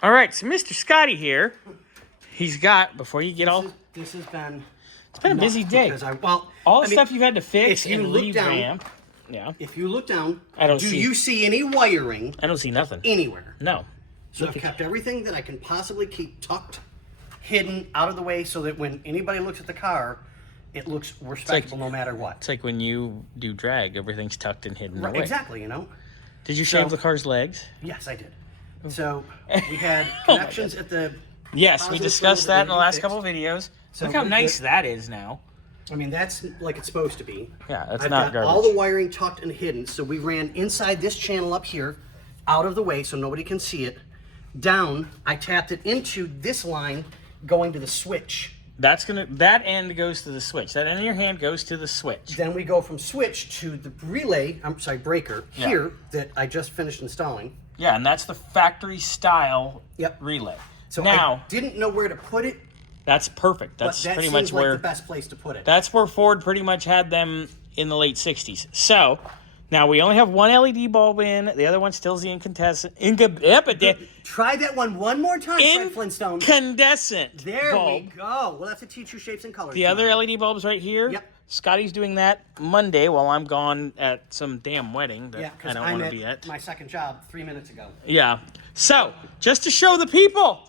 All right, so Mr. Scotty here, he's got, before you get This has been... It's been a busy day. All the stuff you've had to fix and revamp. Yeah. If you look down, do you see any wiring? I don't see nothing. Anywhere. No. So I've kept everything that I can possibly keep tucked, hidden, out of the way, so that when anybody looks at the car, it looks respectable no matter what. It's like when you do drag, everything's tucked and hidden away. Exactly, you know. Did you shave the car's legs? Yes, I did. So we had connections at the... Yes, we discussed that in the last couple of videos. So look how nice that is now. I mean, that's like it's supposed to be. Yeah, that's I've not got garbage. all the wiring tucked and hidden, so we ran inside this channel up here, out of the way so nobody can see it. Down, I tapped it into this line going to the switch. That end goes to the switch. That end of your hand goes to the switch. Then we go from switch to the relay, breaker, here, that I just finished installing. Yeah, and that's the factory style relay. So now, I didn't know where to put it. That's perfect. That's but that pretty seems much where like the best place to put it. That's where Ford pretty much had them in the late 60s. So now we only have one LED bulb in. The other one still's the incandescent. Try that one more time, Fred Flintstone. Incandescent. There bulb. we go. We'll have to teach you shapes and colors. The other LED bulb's right here. Yep. Scotty's doing that Monday while I'm gone at some damn wedding that I don't want to be at. My second job 3 minutes ago. Yeah. So just to show the people.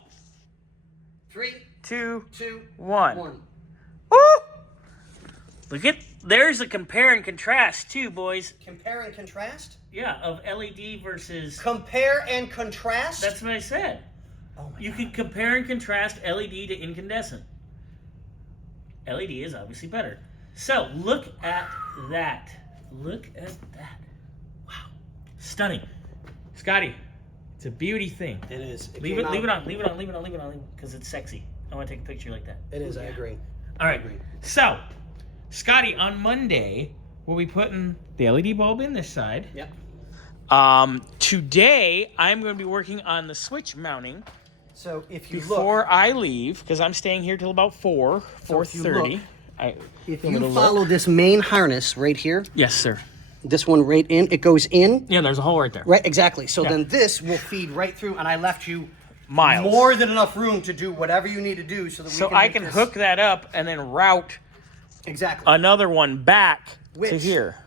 3, 2, 2, 1. Woo! Look at, there's a compare and contrast too, boys. Compare and contrast? Yeah, of LED versus... Compare and contrast? That's what I said. Oh my you God. can compare and contrast LED to incandescent. LED is obviously better. So, look at that. Look at that. Wow. Stunning. Scotty, it's a beauty thing. It is. Leave it on, because it's sexy. I want to take a picture like that. It is, I agree. All right. So, Scotty, on Monday, we'll be putting the LED bulb in this side. Yep. Today, I'm going to be working on the switch So if you before I leave, because I'm staying here till about 4:30. If you follow this main harness right here. Yes, sir. This one right in, it goes in. Yeah, there's a hole right there. Right, exactly. So then this will feed right through, and I left you miles. More than enough room to do whatever you need to do so that I can hook that up and then route another one back to here.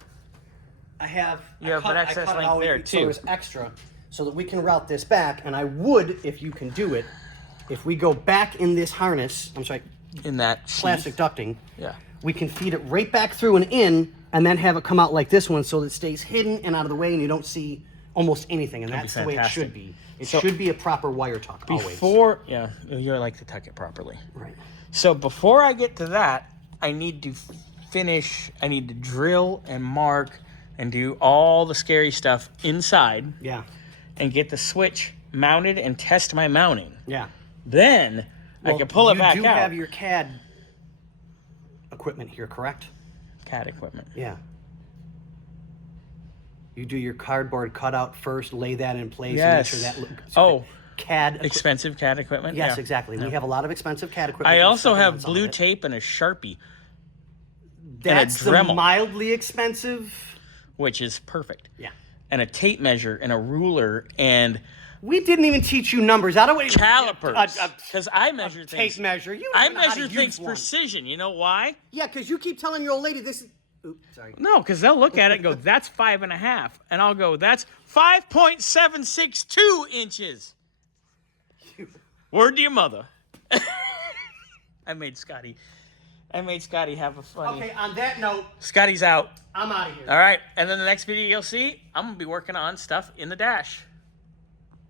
I have an excess length there too. So there's extra so that we can route this back, and I would, if you can do it, if we go back in this harness, in that plastic ducting, yeah, we can feed it right back through and in, and then have it come out like this one so that it stays hidden and out of the way, and you don't see almost anything, and that's the way it should be. It should be a proper wire tuck, always. Yeah, you like to tuck it properly. Right. So before I get to that, I need to drill and mark and do all the scary stuff inside. Yeah. And get the switch mounted and test my mounting. Yeah. Then I can pull it back out. You do have your CAD equipment here, correct? CAD equipment. Yeah. You do your cardboard cutout first, lay that in place, and make sure that looks... CAD... Expensive CAD equipment? Yes, exactly. Yeah. We have a lot of expensive CAD equipment. I also have blue tape and a Sharpie. That's and a Dremel, the mildly expensive... Which is perfect. Yeah. And a tape measure and a ruler and... We didn't even teach you numbers. I don't want calipers. Because I measure things. Tape measure. I measure things precision. You know why? Yeah, because you keep telling your old lady this is... Oops, sorry. No, because they'll look at it and go, that's 5.5. And I'll go, that's 5.762 inches. Word to your mother. I made Scotty have a funny... Okay, on that note... Scotty's out. I'm out of here. All right, and then the next video you'll see, I'm going to be working on stuff in the dash.